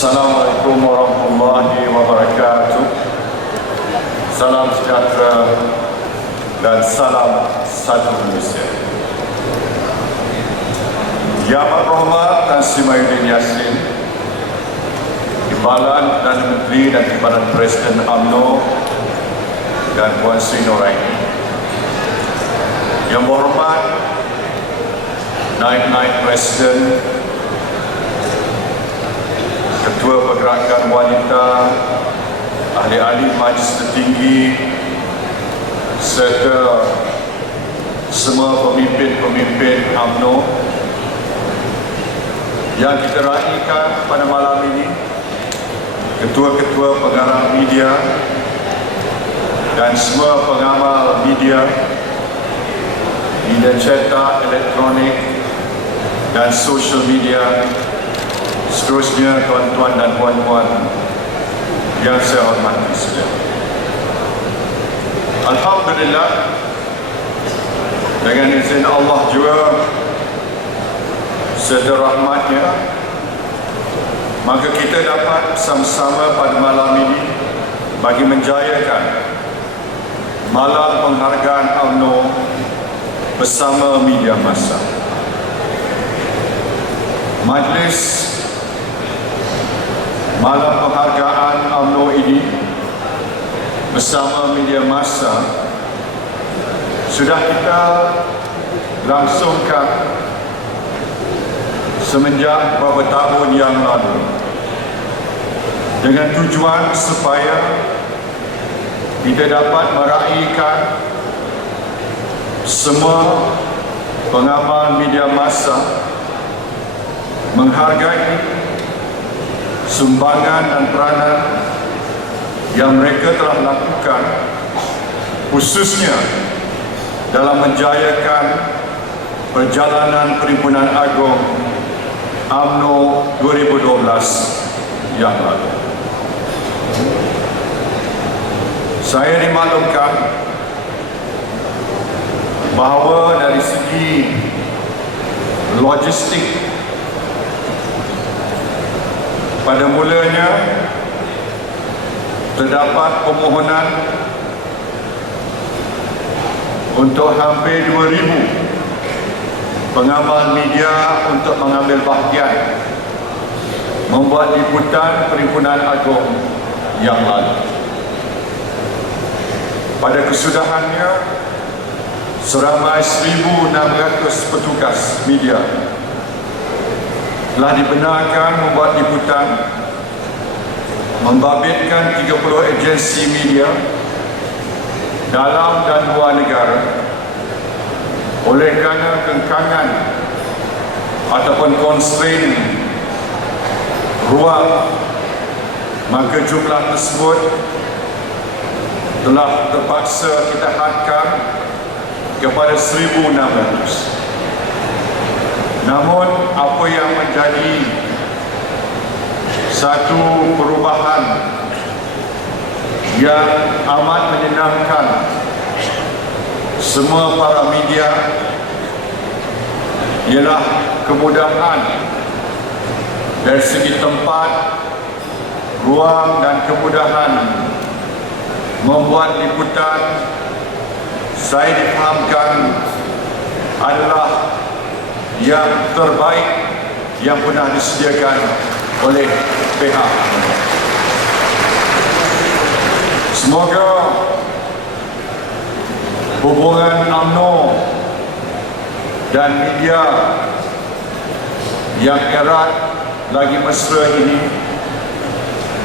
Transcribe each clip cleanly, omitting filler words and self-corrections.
Assalamualaikum warahmatullahi wabarakatuh. Salam sejahtera dan salam satu Malaysia. Yang Berhormat Tan Sri Mahyudin Yassin, Timbalan dan Menteri dan Timbalan Presiden UMNO dan Puan Sri Nuraini. Yang Berhormat Naib Presiden, Ketua Pergerakan Wanita, ahli-ahli Majlis Tertinggi serta semua pemimpin-pemimpin UMNO yang kita raikan pada malam ini, ketua-ketua pengarah media dan semua pengamal media cetak, elektronik dan social media. Seterusnya, tuan-tuan dan puan-puan yang saya hormati sekalian. Alhamdulillah, dengan izin Allah juga serta rahmatnya, maka kita dapat bersama-sama pada malam ini bagi menjayakan malam penghargaan UMNO bersama media massa. Majlis malam penghargaan UMNO ini bersama media massa sudah kita langsungkan semenjak beberapa tahun yang lalu dengan tujuan supaya kita dapat meraihkan semua pengamal media massa menghargai sumbangan dan peranan yang mereka telah lakukan, khususnya dalam menjayakan perjalanan Perhimpunan Agong UMNO 2012 yang lalu. Saya dimaklumkan bahawa dari segi logistik, pada mulanya terdapat permohonan untuk hampir 2,000 pengamal media untuk mengambil bahagian membuat liputan Perhimpunan Agong yang lalu. Pada kesudahannya, seramai 1,600 petugas media telah dibenarkan membuat liputan, membabitkan 30 agensi media dalam dan luar negara. Oleh kerana kengkangan ataupun constraint ruang, maka jumlah tersebut telah terpaksa kita hadkan kepada 1,600. Namun, apa yang menjadi satu perubahan yang amat menyenangkan semua para media ialah kemudahan dari segi tempat, ruang dan kemudahan membuat liputan. Saya difahamkan adalah yang terbaik yang pernah disediakan oleh pihak. Semoga hubungan UMNO dan media yang erat lagi mesra ini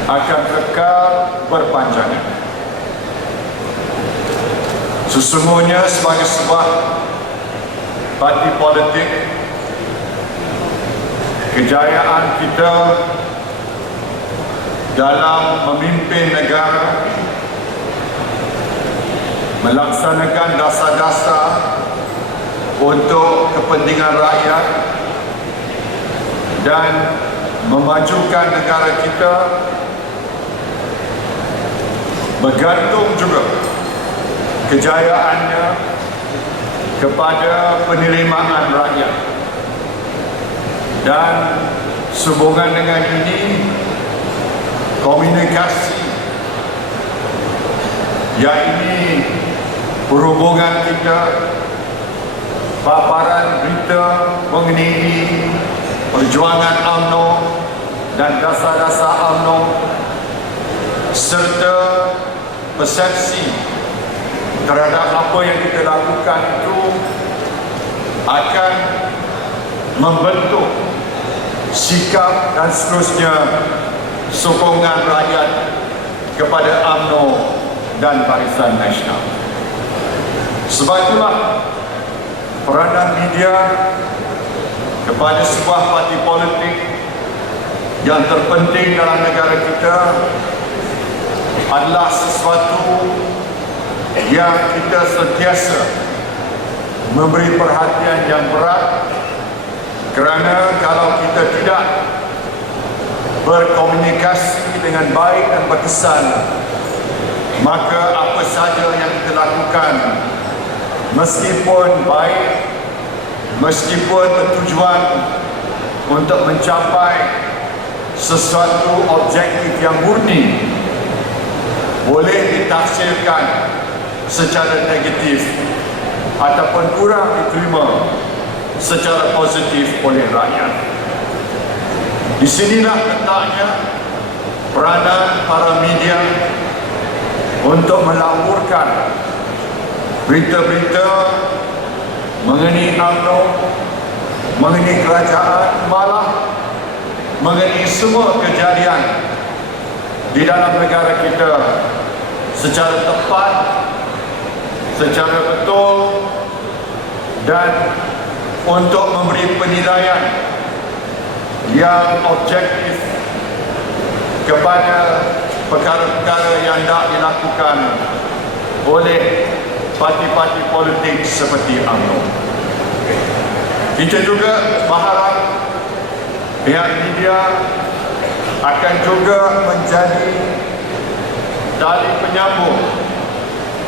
akan kekal berpanjangan. Sesungguhnya sebagai sebuah parti politik, kejayaan kita dalam memimpin negara, melaksanakan dasar-dasar untuk kepentingan rakyat dan memajukan negara kita bergantung juga kejayaannya kepada penerimaan rakyat. Dan sehubungan dengan ini, komunikasi, yakni perhubungan kita, paparan berita mengenai perjuangan UMNO dan dasar-dasar UMNO, serta persepsi terhadap apa yang kita lakukan itu akan membentuk sikap dan seterusnya sokongan rakyat kepada UMNO dan Barisan Nasional. Sebab itulah peranan media kepada sebuah parti politik yang terpenting dalam negara kita adalah sesuatu yang kita sentiasa memberi perhatian yang berat, kerana kalau kita tidak berkomunikasi dengan baik dan berkesan, maka apa saja yang kita lakukan, meskipun baik, meskipun bertujuan untuk mencapai sesuatu objektif yang murni, boleh ditafsirkan secara negatif ataupun kurang diterima secara positif oleh rakyat. Di sinilah letaknya peranan para media untuk melaporkan berita-berita mengenai UMNO, mengenai kerajaan, malah mengenai semua kejadian di dalam negara kita secara tepat, secara betul, dan untuk memberi penilaian yang objektif kepada perkara-perkara yang hendak dilakukan oleh parti-parti politik seperti UMNO. Kita juga berharap pihak media akan juga menjadi tali penyambung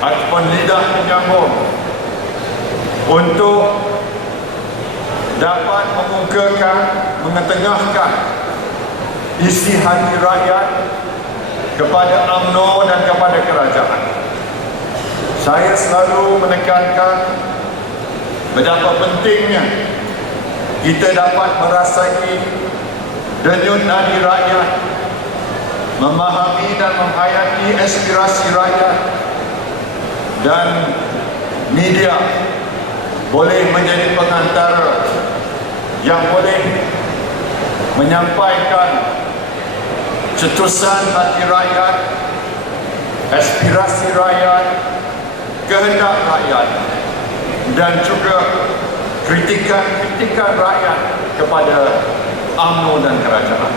ataupun lidah penyambung untuk dapat mengemukakan, mengetengahkan isi hati rakyat kepada UMNO dan kepada kerajaan. Saya selalu menekankan betapa pentingnya kita dapat merasai denyut nadi rakyat, memahami dan menghayati aspirasi rakyat, dan media boleh menjadi pengantara yang boleh menyampaikan cetusan hati rakyat, aspirasi rakyat, kehendak rakyat, dan juga kritikan-kritikan rakyat kepada UMNO dan kerajaan.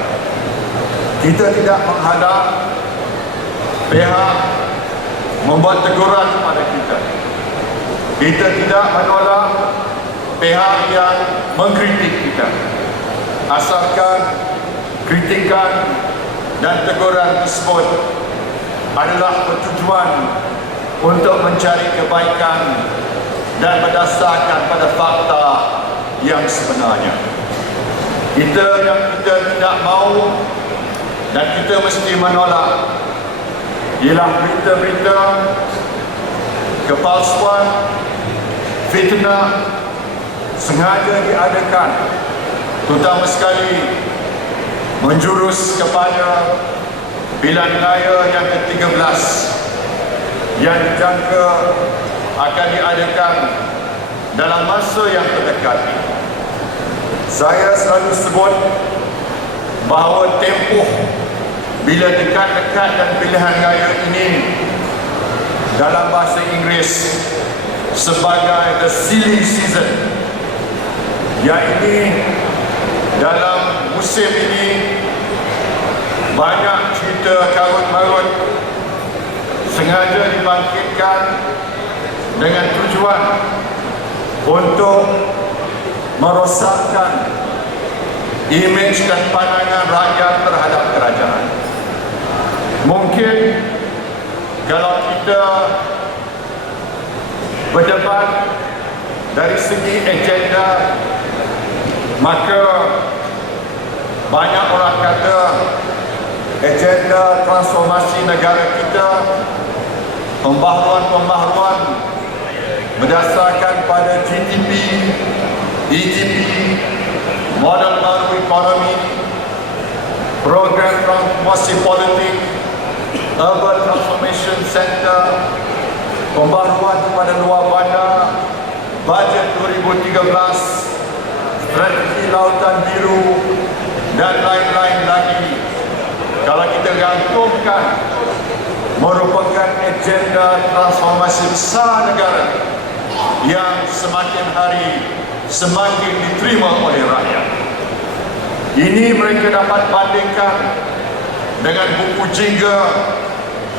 Kita tidak menghadap pihak membuat teguran kepada kita. Kita tidak menolak pihak yang mengkritik kita, asalkan kritikan dan teguran tersebut adalah bertujuan untuk mencari kebaikan dan berdasarkan pada fakta yang sebenarnya. Yang kita tidak mahu dan kita mesti menolak ialah berita-berita kepalsuan, fitnah sengaja diadakan, terutama sekali menjurus kepada pilihan raya yang ke-13 yang dijangka akan diadakan dalam masa yang terdekat. Saya selalu sebut bahawa tempoh bila dekat-dekat dan pilihan raya ini dalam bahasa Inggeris sebagai the silly season, yakni dalam musim ini banyak cerita karut-marut sengaja dibangkitkan dengan tujuan untuk merosakkan imej dan pandangan rakyat terhadap kerajaan. Mungkin kalau kita berdebat dari segi agenda, maka banyak orang kata agenda transformasi negara kita, pembaharuan-pembaharuan berdasarkan pada GTP, EGP, model baru ekonomi, program transformasi politik, urban transformation center, pembaharuan kepada luar bandar, bajet 2013, strategi lautan biru dan lain-lain lagi. Kalau kita gantungkan, merupakan agenda transformasi besar negara yang semakin hari semakin diterima oleh rakyat. Ini mereka dapat bandingkan dengan buku jingga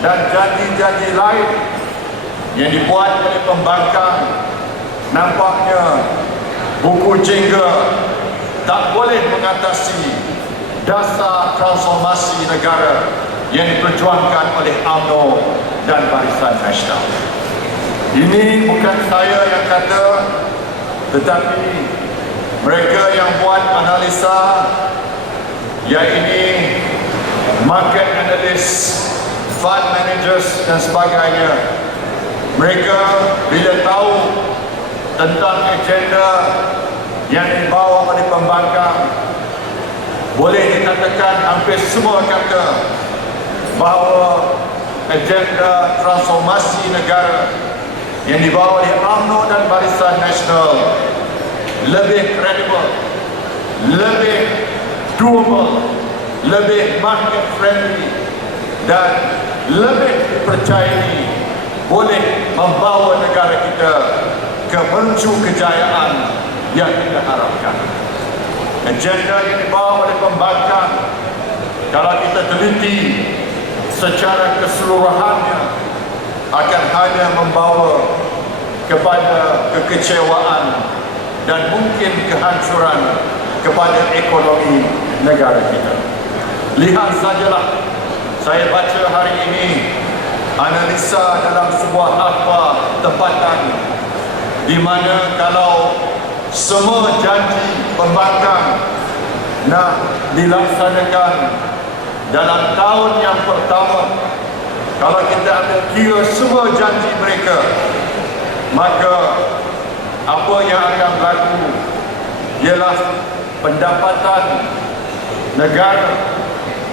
dan janji-janji lain yang dibuat oleh pembangkang. Nampaknya buku jingga tak boleh mengatasi dasar transformasi negara yang diperjuangkan oleh UMNO dan Barisan Nasional. Ini bukan saya yang kata, tetapi mereka yang buat analisa, iaitu market analyst, fund managers dan sebagainya. Mereka bila tahu tentang agenda yang dibawa oleh pembangkang, boleh dikatakan hampir semua kata bahawa agenda transformasi negara yang dibawa oleh UMNO dan Barisan Nasional lebih kredibel, lebih doable, lebih market friendly dan lebih dipercayai boleh membawa negara kita ke menuju kejayaan yang kita harapkan. Agenda yang dibawa oleh pembangkang, kalau kita teliti secara keseluruhannya, akan hanya membawa kepada kekecewaan dan mungkin kehancuran kepada ekonomi negara kita. Lihat sajalah, saya baca hari ini analisa dalam sebuah akhbar tempatan di mana kalau semua janji pembangkang nak dilaksanakan dalam tahun yang pertama, kalau kita ambil kira semua janji mereka, maka apa yang akan berlaku ialah pendapatan negara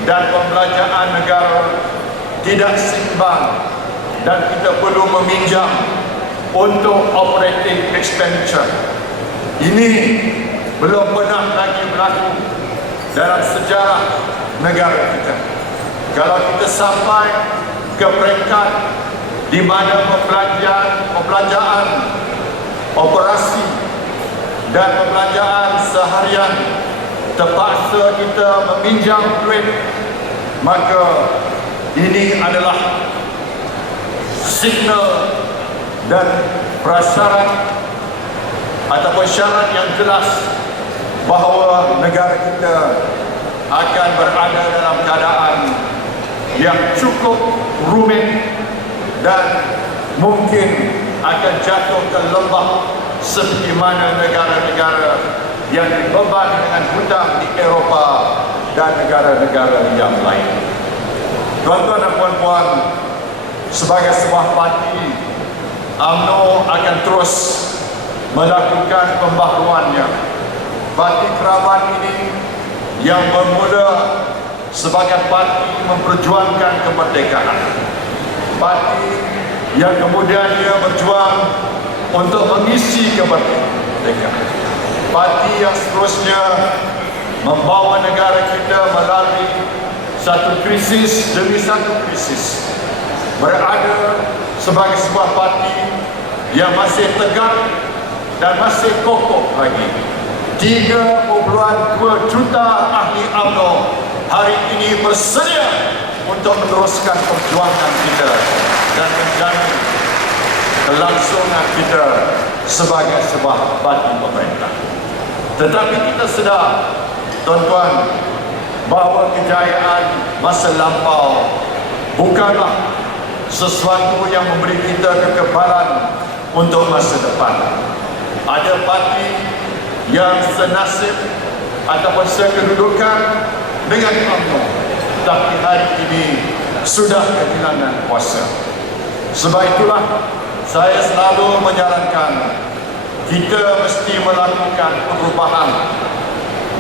dan pembelanjaan negara tidak seimbang dan kita perlu meminjam untuk operating expenditure. Ini belum pernah lagi berlaku dalam sejarah negara kita. Kalau kita sampai ke peringkat di mana pembelanjaan operasi dan pembelanjaan seharian terpaksa kita meminjam duit, maka ini adalah signal dan prasyarat ataupun syarat yang jelas bahawa negara kita akan berada dalam keadaan yang cukup rumit dan mungkin akan jatuh ke lembah seperti mana negara-negara yang dibeban dengan hutang di Eropah dan negara-negara yang lain. Tuan-tuan dan puan-puan, sebagai sebuah parti, UMNO akan terus melakukan pembaharuannya. Parti Keraban ini yang bermula sebagai parti memperjuangkan kemerdekaan, parti yang kemudian dia berjuang untuk mengisi kemerdekaan, parti yang seterusnya membawa negara kita melalui satu krisis demi satu krisis, berada sebagai sebuah parti yang masih tegak dan masih kokoh lagi. 3.2 juta ahli UMNO hari ini bersedia untuk meneruskan perjuangan kita dan menjamin kelangsungan kita sebagai sebuah parti pemerintah. Tetapi kita sedar, tuan-tuan, bahawa kejayaan masa lampau bukanlah sesuatu yang memberi kita kekebalan untuk masa depan. Ada parti yang senasib ataupun sekedudukan dengan UMNO, tapi hari ini sudah kehilangan kuasa. Sebab itulah saya selalu menyarankan kita mesti melakukan perubahan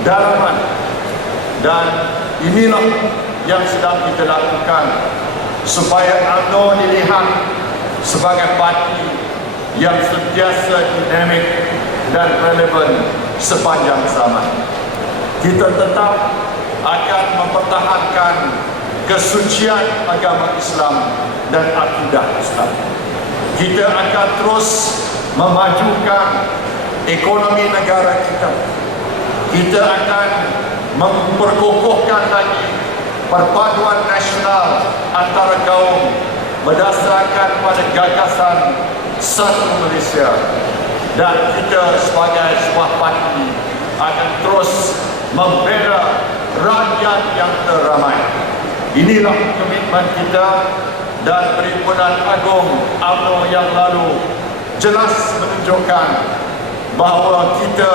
dalaman, dan inilah yang sedang kita lakukan supaya UMNO dilihat sebagai parti yang sentiasa dinamik dan relevan sepanjang zaman. Kita tetap akan mempertahankan kesucian agama Islam dan akidah Islam. Kita akan terus memajukan ekonomi negara kita. Kita akan memperkokohkan lagi perpaduan nasional antara kaum berdasarkan pada gagasan satu Malaysia, dan kita sebagai sebuah parti akan terus membela rakyat yang teramai. Inilah komitmen kita, dan Perhimpunan Agung UMNO yang lalu jelas menunjukkan bahawa kita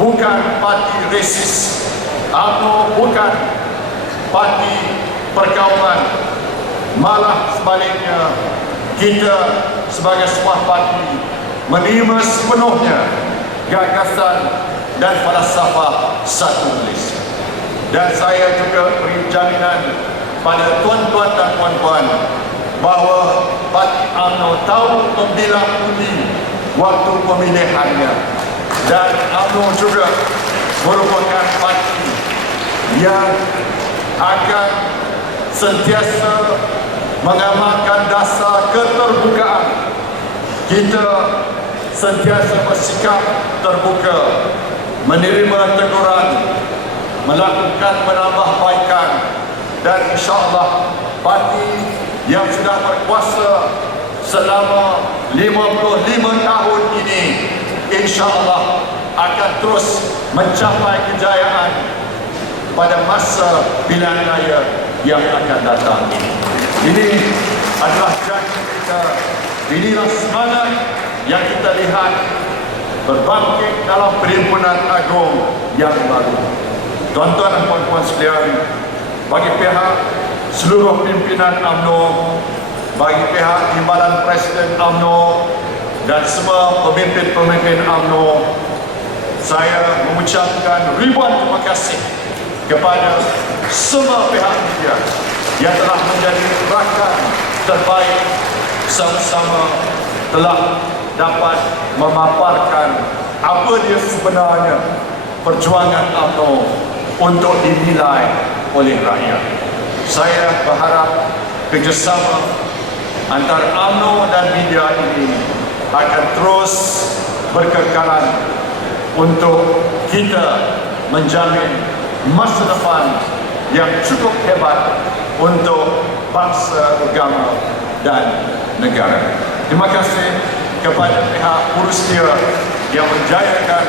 bukan parti resis. UMNO bukan parti perkauman, malah sebaliknya kita sebagai sebuah parti menerima sepenuhnya gagasan dan falsafah satu Malaysia. Dan saya juga beri jaminan pada tuan-tuan dan puan-puan bahawa parti UMNO tahu membilang undi waktu pemilihannya, dan UMNO juga merupakan parti yang akan sentiasa mengamalkan dasar keterbukaan. Kita sentiasa bersikap terbuka, menerima teguran, melakukan penambahbaikan, dan insya-Allah parti yang sudah berkuasa selama 55 tahun ini insya-Allah akan terus mencapai kejayaan pada masa pilihan raya yang akan datang. Ini adalah janji kita. Inilah semangat yang kita lihat berbangkit dalam Perhimpunan Agung yang baru. Tuan-tuan dan puan-puan sekalian, bagi pihak seluruh pimpinan UMNO, bagi pihak Timbalan Presiden UMNO dan semua pemimpin-pemimpin UMNO, saya mengucapkan ribuan terima kasih kepada semua pihak media yang telah menjadi rakan terbaik, sama-sama telah dapat memaparkan apa dia sebenarnya perjuangan UMNO untuk dinilai oleh rakyat. Saya berharap kerjasama antara UMNO dan media ini akan terus berkekalan untuk kita menjamin masa depan yang cukup hebat untuk bangsa, agama dan negara. Terima kasih kepada pihak Urustia yang menjayakan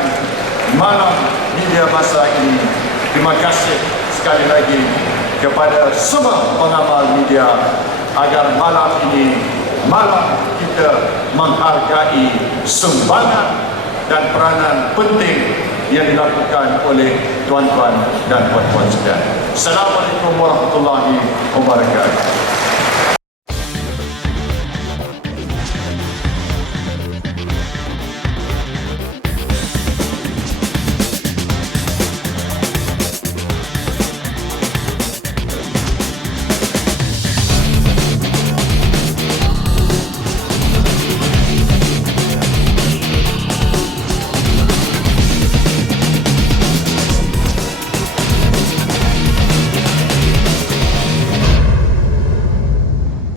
malam media masa ini. Terima kasih sekali lagi kepada semua pengamal media agar malam ini malam kita menghargai sumbangan dan peranan penting yang dilakukan oleh tuan-tuan dan puan-puan sekalian. Assalamualaikum warahmatullahi wabarakatuh.